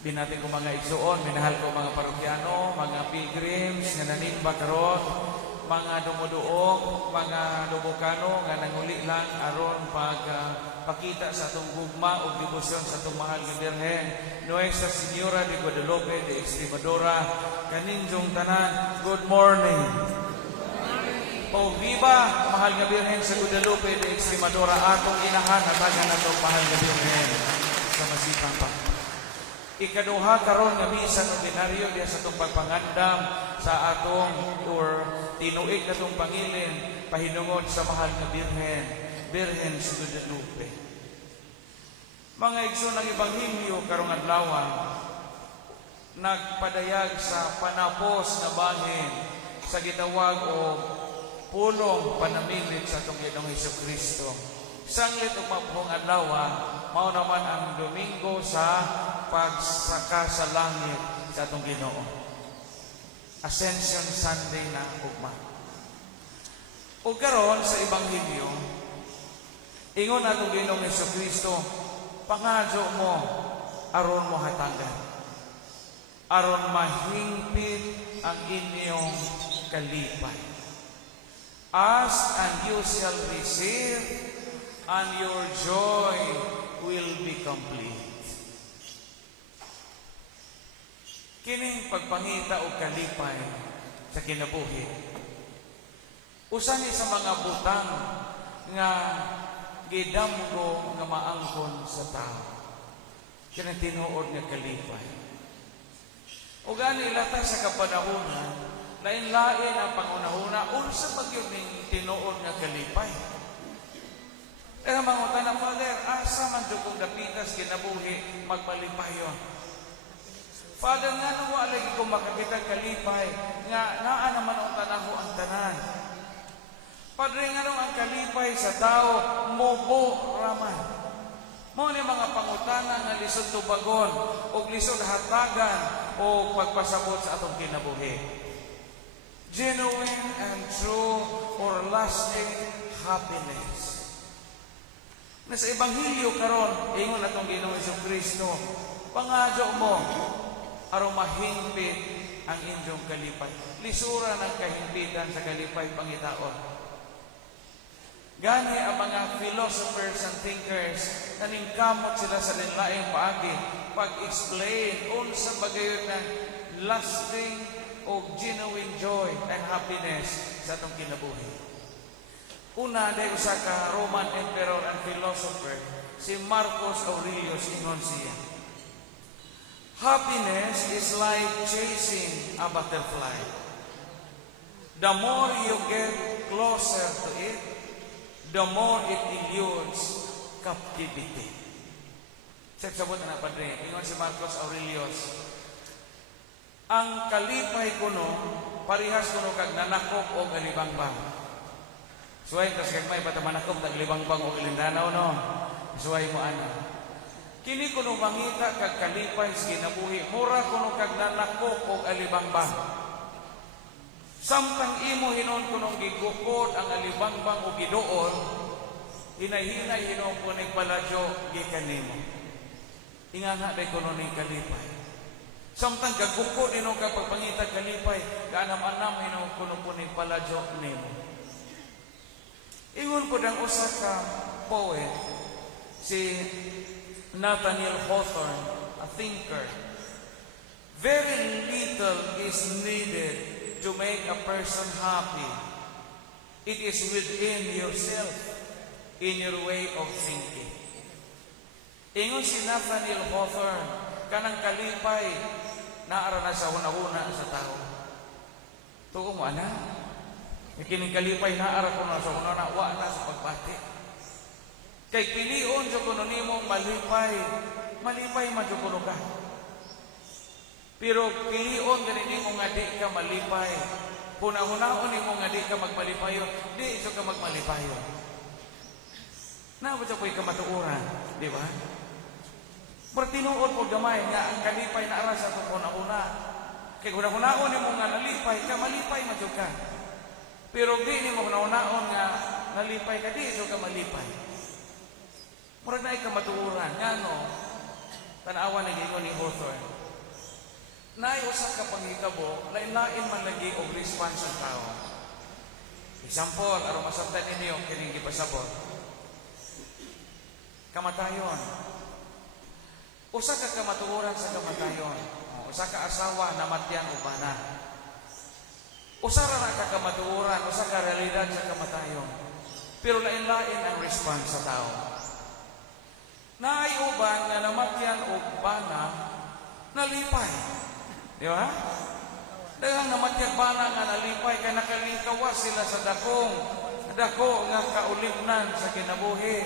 Binati ko mga igsuon, minahal ko mga parokyano, mga pilgrims nga nanimba karon, mga dumuduong, mga dumukano nga nanguli lang aron pakita sa atong gugma o debosyon sa atong mahal nga Birhen, Nuestra Señora de Guadalupe de Extremadura, kaninjong tanan, good morning. O viva, mahal nga Birhen sa Guadalupe de Extremadura, atong inahan at tagan atong mahal nga Birhen sa masipang pa. Ikaduha karon nga misa ordinaryo diya sa atong pagpangandam sa atong or tinuig natong pangilin pahinungod sa mahal nga Birhen, Birhen sa Guadalupe. Mga igsoon ng Ebanghelyo karong adlaw nagpadayag sa panapos na bahin sa gitawag o pulong panamilit sa atong Ginoong Hesukristo. Sanglit ug mabuhong adlaw mao naman ang Domingo sa pagsaka sa langit sa atong Ginoo. Ascension Sunday na ugma. Ug karon sa Ebanghelyo, ingon atong Ginoong Hesukristo, pangadyo mo aron mo hatagan, aron mahingpit ang inyong kalipay. Ask and you shall receive, and your joy will be complete. Kining pagpangita o kalipay sa kinabuhi, usa ni sa mga butang nga gidamgo nga maangkon sa tao, kining tinuod nga kalipay. O gani ilata sa kapanahonan, lain-lain ang pangunahuna, unsa magyud ning tinuod nga kalipay. Pero mangutan na, Father, asa man dyan kong dapitas kinabuhi magpalipayon. Father, nga nung walagi kong makakita kalipay, nga naa naman ang tanaho ang tanan. Padre, nga nung ang kalipay sa tao, mubo raman. Mo ni mga pangutana nga lisod tubagon, o lisod hatagan, o pagpasabot sa atong kinabuhi. Genuine and true or lasting happiness. Nasa Ebanghelyo karon, ingon atong Ginoong Hesukristo, pangadyo mo aron mahingpit ang inyong kalipay. Lisura ng kahimpitan sa kalipay pangitaon. Gani ang mga philosophers and thinkers naningkamot sila sa linlaing paagi pag-explain unsa bagayod ng lasting o genuine joy and happiness sa atong kinabuhi. Una, dahil usa ka Roman emperor and philosopher, si Marcus Aurelius, ingon siya, happiness is like chasing a butterfly. The more you get closer to it, the more it eludes captivity. Sabot na padre, ingon si Marcus Aurelius, ang kalipay kuno, parihas kuno kag nanakop o galibangbang. Suway, tas kagmay, patamanakop, naglibangbang o ilindanaw, no? Suway mo, ano? Kini kuno mangita kag kalipay sa kinabuhi, mura kuno kag nanakop o alibangbang. Samtang imo hinon kunong gigukod ang alibangbang o gidoon, hinay-hinay hinon kuning paladyo gikan nimo. Inganga day kuno ning kalipay. Samtang gagukod hinon kag pagpangita kalipay, kaanam-anam hinon kuno kuning paladyo nimo. Ingon po ng usa ka poet, si Nathaniel Hawthorne, a thinker. Very little is needed to make a person happy. It is within yourself, in your way of thinking. Ingon si Nathaniel Hawthorne, kanang kalipay, naara na sa hunahuna sa tao. Tuo mo, ana? Kining kalipay naara ko na sa hunahuna, wa na sa pagpati. Kay pilion sa kuno nimo malipay, malipay madyo ka. Pero pilion gani nimo nga di ka malipay. Hunahunahon nimo nga di ka magmalipayon, di iso ka magmalipayon. Naabot sa po'y kamatuuran, di ba? Pero tinuod po gamay nga ang kalipay na aras sa hunahuna. Kay hunahunahon nimo nga nalipay ka, malipay madyo ka. Pero di nimo hunahunahon nga nalipay ka, di iso ka malipay. Murag na ikamatuuran. Nga no, tanawan ni Hawthorne. naay usa ka panghitabo, lain-lain man lagi og response ang tao. Example, aron masabtan ninyo kining gipasabot. Kamatayon. Usa ka kamatuoran sa kamatayon. Usa ka asawa namatyan og bana. Usa ra ka kamatuoran, usa ka realidad sa kamatayon. Pero lain-lain ang response sa tao. Naay uban nga namatyan og bana, nalipay. Di ba? Daghang namatyan bana nga nalipay kay nakalingkawas sila sa dako nga kaulipnan sa kinabuhi.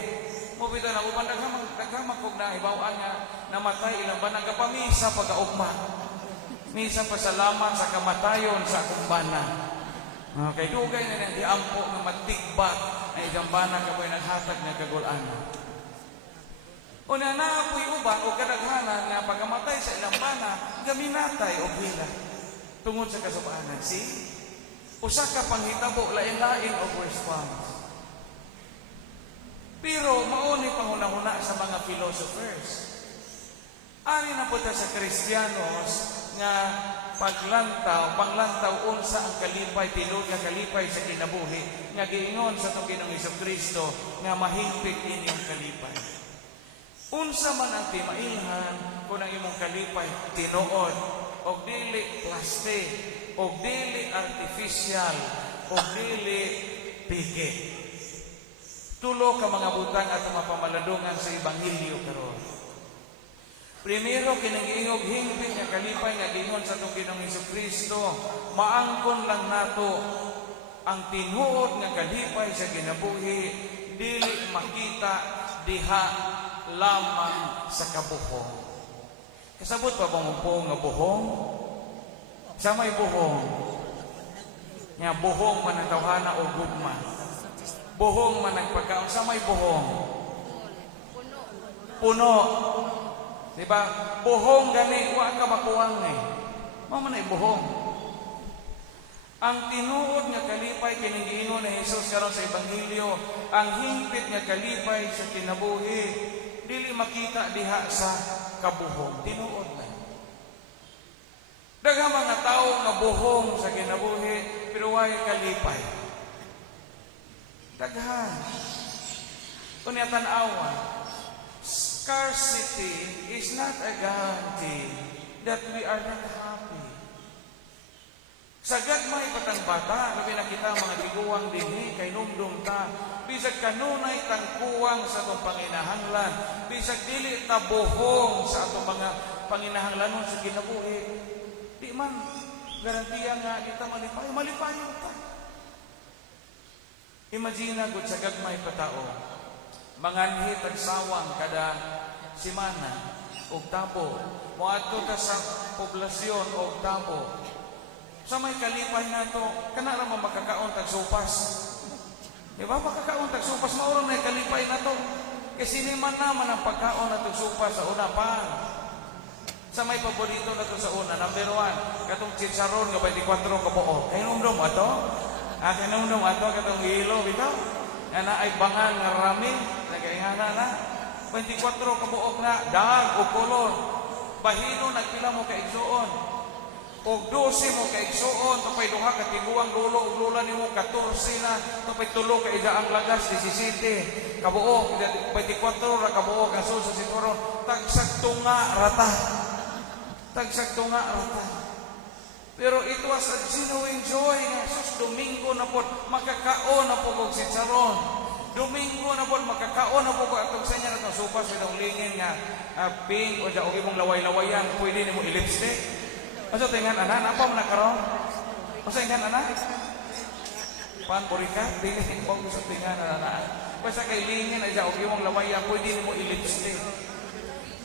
Mo bitaw na uban daghang kog nahibaw-an nga namatay ilang bana kapamisa pagaugma. Misa pasalamat sa kamatayon sa akong bana. Kay dugay na nang diampo nga magtigbak ay isang bana kapoy naghatag nga kagulan. Una na apoy uban o kadaghanan nga pagamatay sa ilang bana, gaminatay o hila. Tungod sa kasubaanan. See? Usa ka panghitabo, lain-lain o response. Pero mauni panghuna-huna sa mga philosophers. Ani na po sa Kristiyanos nga panglantaw unsa ang kalipay, tinud nga kalipay sa kinabuhi, nga giingon sa itong Ginoong Hesukristo nga mahigpit inyong kalipay. Unsa man ang timailhan kung ang imong kalipay tinuod og dili plastic og dili artificial og dili piki. Tulo ka mga butang at mapamaladungan sa Ebanghelyo karon. Primero, kinag-iingog hingpit nga kalipay nga gingon sa itong Ginoong Hesukristo, maangkon lang nato ang tinuod nga kalipay sa kinabuhi, dili makita diha lamang sa kabuhong. Kasabot pa bang buhong nga buhong? Sa may buhong. Nga buhong man ang tawhana o gugma. Buhong man ang pagkaon. Sa may buhong. Puno. Diba? Buhong gani, wa ka makuwang eh. Mama na buhong. Ang tinuod nga kalipay kinigiingon ni Jesus karon sa Ebanghelyo, ang hingpit nga kalipay sa kinabuhi, dili makita diha sa kabuhong. Tinuod na. Daghang mga tao nga buhong sa kinabuhi, pero way kalipay. Daghan. Kunya tan-awa, scarcity is not a guarantee that we are not happy. Sagad may patang bata, labi na kita mga tiguang dinhi, kay numdum ta, bisag kanunay tangkuwang sa itong panginahanglan, bisag dili tabuhong sa itong mga panginahanglanon sa kinabuhi, di man garantiya nga kita malipayo ta. Imagine gud sa gagmay patao, manganhi tagsawang kada semana og tabo, moadto ta sa poblasyon og tabo. Sa may kalipay nato, kana ra makakaon tag sopas. Di ba makakaon tag sopas mao ra na kalipay nato. Kasi man naman ang pagkaon nato sopas sa una pa. Sa may paborito nato sa una, number 1, katong chicharon nga 24 ka buok. Kay numdum ato? Kay numdum ato katong hilo bitaw. Ana ay bangan nga rami, nagaingana na. 24 ka buok na dag o kolor. Bahino nagpila mo ka igsuon. Og 12 mo ka igsuon, tapay duha ka tiguang lulo, og lula nimo 14 na, tapay tulo ka ida ang lagas 17. Kabuok 24 ra kabuok ang suso siguro tagsag tunga rata. Tagsag tunga rata. Pero it was a genuine joy nga sus Domingo na pod makakaon na po og chicharon. Domingo na po makakaon na po atong sanya na itong supas sa itong lingin nga pink o og imong laway-lawayan, pwede nimo i-lipstick. Masa tingan anak, apa mo nakaroon? Masa tingan anak? Pan borikat, dili ko sa tingan anak. Basta kay lingin ay og imong lawayan, pwede nimo i-lipstick.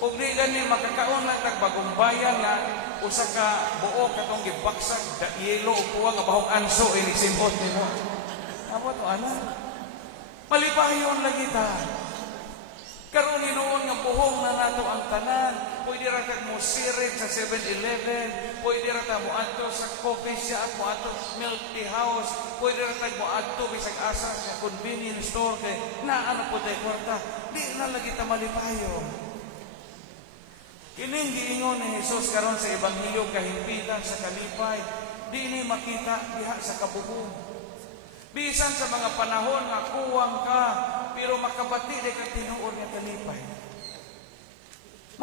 Og di gani makakaon lang tag bagong bayan nga usa ka buok katong gibaksag da yelo og kuwa nga bahong anso ini simot nimo. Amo to ana. Malipayon lagi ta. Karon hinuon nga buhong na nato ang tanan, pwede ra kag mo sirit sa 7-Eleven, pwede ra ta mo adto sa coffee shop, mo adto milk tea house, pwede ra tag mo adto bisag asa sa convenience store kay naa na po tay kwarta, di na lagi ta malipayon. Kining giingon ni Jesus karon sa Ebanghelyo kahimpitan sa kalipay, di ni makita diha sa kabuhong. Bisan sa mga panahon nga kuwang ka, pero makabati di ka tinuod nga kalipay.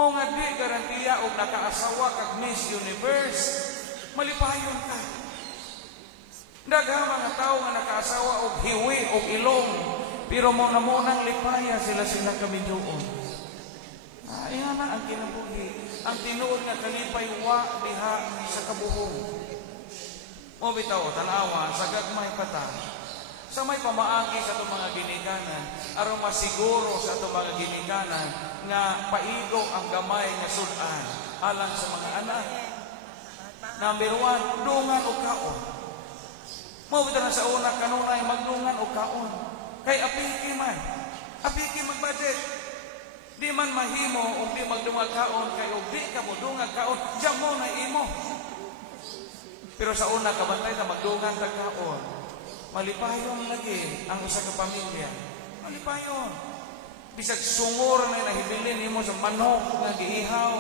Mao nga di garantiya og nakaasawa kag Miss Universe, malipayon ka. Daghang mga tao nga nakaasawa og hiwi og ilong, pero mo na munang lipaya sila kami doon. Iyan na ang kinabuhi. Ang tinuod nga kalipay wa diha sa kabuhong. O bitaw, tanawa, sa gagmay pata. Sa may pamaagi sa itong mga ginikanan, aron masiguro sa itong mga ginikanan nga paigo ang gamay nga sudan alang sa mga anak. Number 1, dungan o kaon. Mawita na sa una, kanunay magdungan o kaon. Kay apiki mag-budget. Di man mahimo o di magdungag kaon, kay o di ka mo dungag kaon, diyan mo na imo. Pero sa una, kabantay na magdungan ka kaon. Malipayon lagi ang usa ka pamilya. Malipayon. Bisag sungor na nahibilin imo sa manok nga giihaw,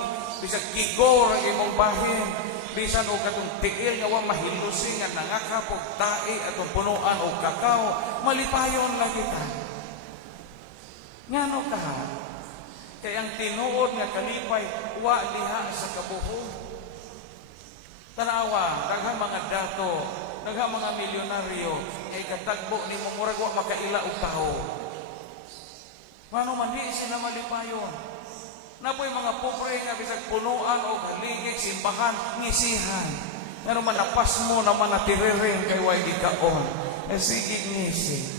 bisag kigor ang imong bahin, bisan og katong tiil nga wa mahilusi nga nangakapog tae atong punuan og kakao, malipayon lagi ka. Ngano ka? Kay ang tinuod nga kalipay wa diha sa kabuhong. Tanawa, daghang mga dato, daghang mga milyonaryo, ay katagbo ni mo murag wa makaila og tawo. Mano man di sila malipayon. Napoy mga pobre nga bisag punuan og haligi simbahan ngisihan. Ngano man napas mo naman natirering kay way gikaon. Sige ngisi.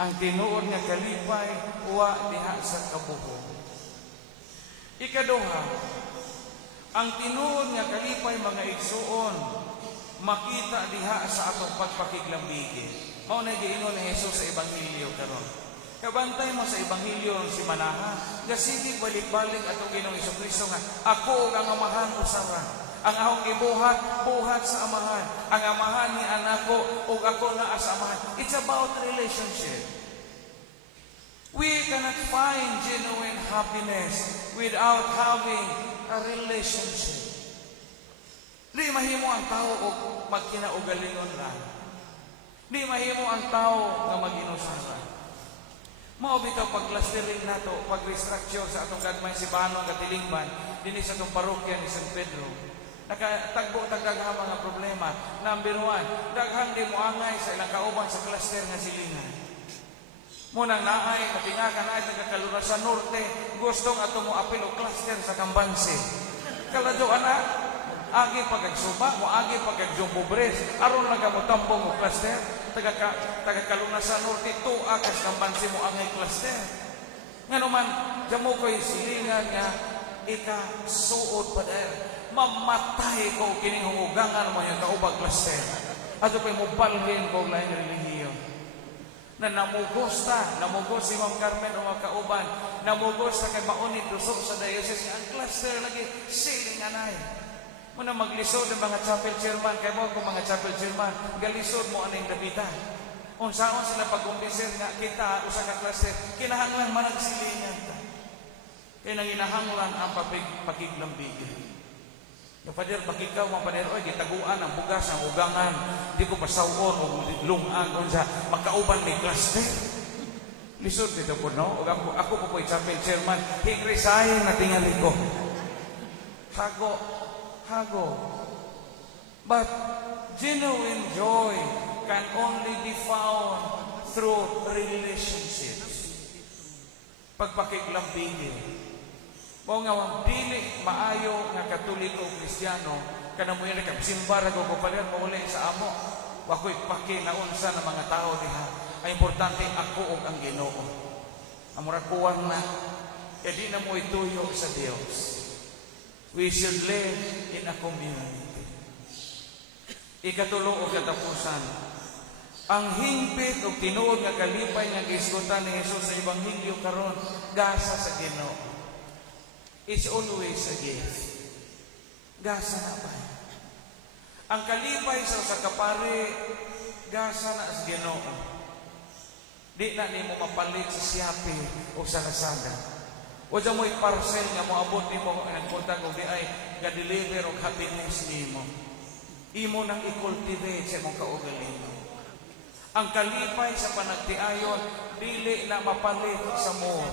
Ang tinuod nga kalipay wa diha sa kabuhong. Ikaduha, ang tinuod nga kalipay mga igsuon makita diha sa atong pagpakiglambigi. Mao na giingon ni Jesus sa Ebanghelyo karon. Kabantay mo sa Ebanghelyo si Manaha, gasigi balik-balik atong Ginoong Jesucristo nga ako ug ang amahan usara. Ang akong ibuhat, buhat sa amahan. Ang amahan ni anako ug ako naa sa amahan. It's about relationship. We cannot find genuine happiness without having a relationship. Di mahimo ang tao og magkinaugalingon lang. Di mahimo ang tao nga mag-inusara. Mao bitaw pagklasterin nato, pag-restructure sa atong gagmay simbahan nga Tilingban dinhi sa atong parokya ni San Pedro. Nakatagbo daghang mga problema. Number 1, daghang di moangay sa ilang kauban sa cluster nga silingan. Munang naay katingakan ay nagkakalurasan norte, gustong ato mo apil og cluster sa Kambanse. Kaladyo ana, agi pagagsuba mo agi pagagjumbo bres aron nagamutambong og cluster taga kalunasan norte to akas Kambanse mo angay cluster. Ngano man jamo koy silingan nga ikasuod pa der mamatay ko kining hungugangan mo yung kaubag cluster. Ato pa'y mo balhin ko lain relihiyon. Na namugos si Ma'am Carmen o mga kauban, namugos kay maunit dusok sa diocese nga ang cluster lagi siling anay. Muna maglisod ng mga chapel chairman, kay mo kung mga chapel chairman, galisod mo aning dapita. Unsaon sila pag-umbisir nga kita usa ka cluster, kinahanglan man ang silingan ta. Kaya nanginahanglan ang pakiglambigin. Kapader, pakikaw mga pader, oy, gitaguan ang bugas, ang ugangan, di ko pasawon o lungan, unsa, makauban ni cluster. Lisod dito po, no? Ako po po'y chapel chairman, higrisahin na tingali ko. Hago. But genuine joy can only be found through relationships. Pagpakiglambigin. Mao nga dili maayo nga Katoliko o Kristiyano kana mo ila kag simbar ko paler mauli sa amo. Wa ko'y paki na unsa ng mga tao diha. Ay importante ako ug ang Ginoo. Amura kuwan na di na mo ituyo sa Dios. We should live in a community. Ikatulo o katapusan. Ang hingpit o tinuod nga kalipay nga giisgutan ni Jesus sa Ebanghelyo karon gasa sa Ginoo. It's always a gift. Gasa na ba? Ang kalipay sa usa ka pare, gasa na sa Ginoo. Di na nimo mapalit sa Shopee o sa Lazada. O dyan mo'y parcel nga moabot ni mo nagpunta kung di ay ga-deliver og happiness ni mo. Imo nang i-cultivate sa imong kaugalingon. Ang kalipay sa panagtiayon, dili na mapalit sa mo.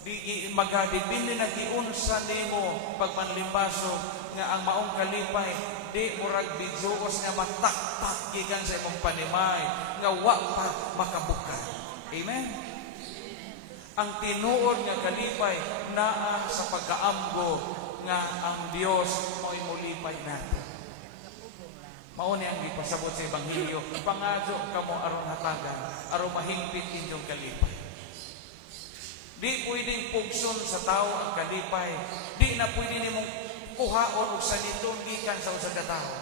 Di magadibili na giunsa nimo pagmanlimbaso nga ang maong kalipay di murag bidyoos nga mataktak gikan sa imong panimay nga wa pa makabukan. Amen. Ang tinuod nga kalipay naa sa pagkaamgo nga ang Dios mo'y mulipay natin. Mao ni ang gipasabot sa ebanghelyo, pangadyo kamo aron hatagan, aron mahingpit inyong kalipay. Di pwedeng pugson sa tao ang kalipay. Di na pwede nimong kuhaon o saniton gikan sa usa ka tao.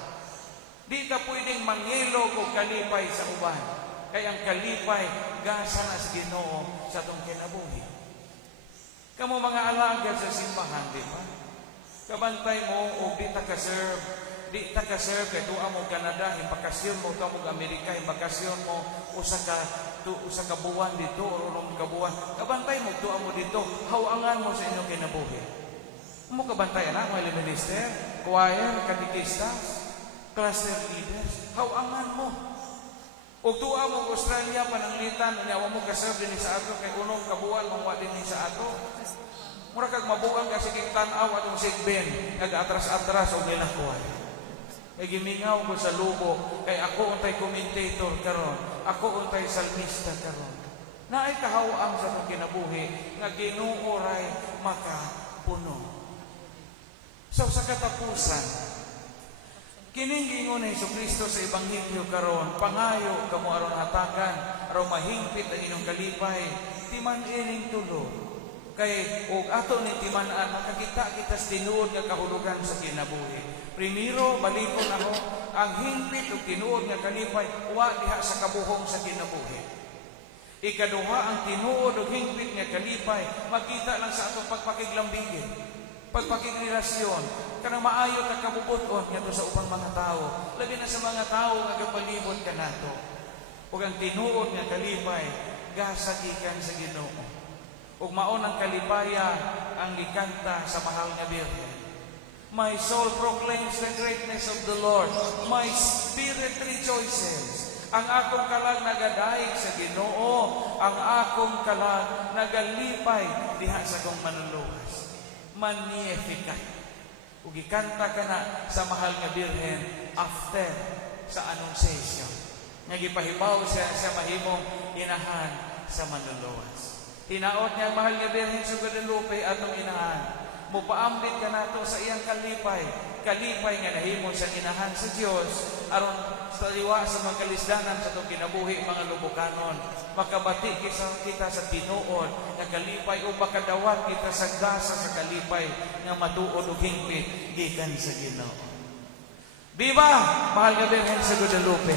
Di ka pwedeng mangilog og kalipay sa uban. Kaya ang kalipay gasa na sa Ginoo sa atong kinabuhi. Kamo mga alagad sa simbahan, di ba? Kabantay mo o di ta ka-serve. Di ta ka-serve kay tuwa mo Canada, impakasyon mo tuwa mo Amerika, impakasyon mo usa ka buwan dito o rong kabuwan. Kabantay mo tuwa mo dito, hawangan mo sa inyong kinabuhi. Mo kabantay na mga minister, choir, katekista, cluster leaders, hawangan mo. Og tuwa mo Australia pananglitan unya wa mo ka-serve dinhi sa ato kay unong kabuwan mong wa dinhi sa ato. Mura kag mabuang ka sige tan-aw atong sigben, nag-atras-atras og nila choir. Ay gimingaw ko sa lubo, kay ako untay commentator karon, ako untay salmista karon. Naay kahawang sa itong kinabuhi, nga Ginoo ray makapuno. So sa katapusan, kining gingon ni Jesucristo sa Ebanghelyo karon, pangayo kamo aron hatagan, aron mahingpit ang inyong kalipay, timan ining tulo. Kay og ato ni timan-an makakita kita sa tinuod nga kahulugan sa kinabuhi. Primero, balikon ako, ang hingpit o tinuod nga kalipay, wa diha sa kabuhong sa kinabuhi. Ikaduha, ang tinuod o hingpit nga kalipay, makita lang sa atong pagpakiglambigin, pagpakigrelasyon, kanang maayo ka kabubuton nga sa upang mga tao, labi na sa mga tao nga kapalibot ka nato. O ang tinuod nga kalipay, gasagikan sa Ginoo. Ug maon ang kalipayan ang gikanta sa mahal nga Birhen. My soul proclaims the greatness of the Lord. My spirit rejoices. Ang akong kalag nagadaig sa Ginoo, ang akong kalag nagalipay diha sa kong manuluwas. Magnificat. Ug gikanta ka na sa mahal nga Birhen after sa Annunciation. Nga gipahibaw siya sa mahimong inahan sa manuluwas. Hinaot niya ang mahal nga Birhen sa Guadalupe atong inahan. Mupaambit ka nato sa iyang kalipay. Kalipay nga nahimo sa inahan sa Dios aron sa liwa sa mga kalisdanan sa itong kinabuhi mga lubukanon. Makabati kita sa tinuod nga kalipay o makadawat kita sa gasa sa kalipay nga matuod o hingpit gikan sa Ginoo. Viva! Mahal nga Birhen sa Guadalupe.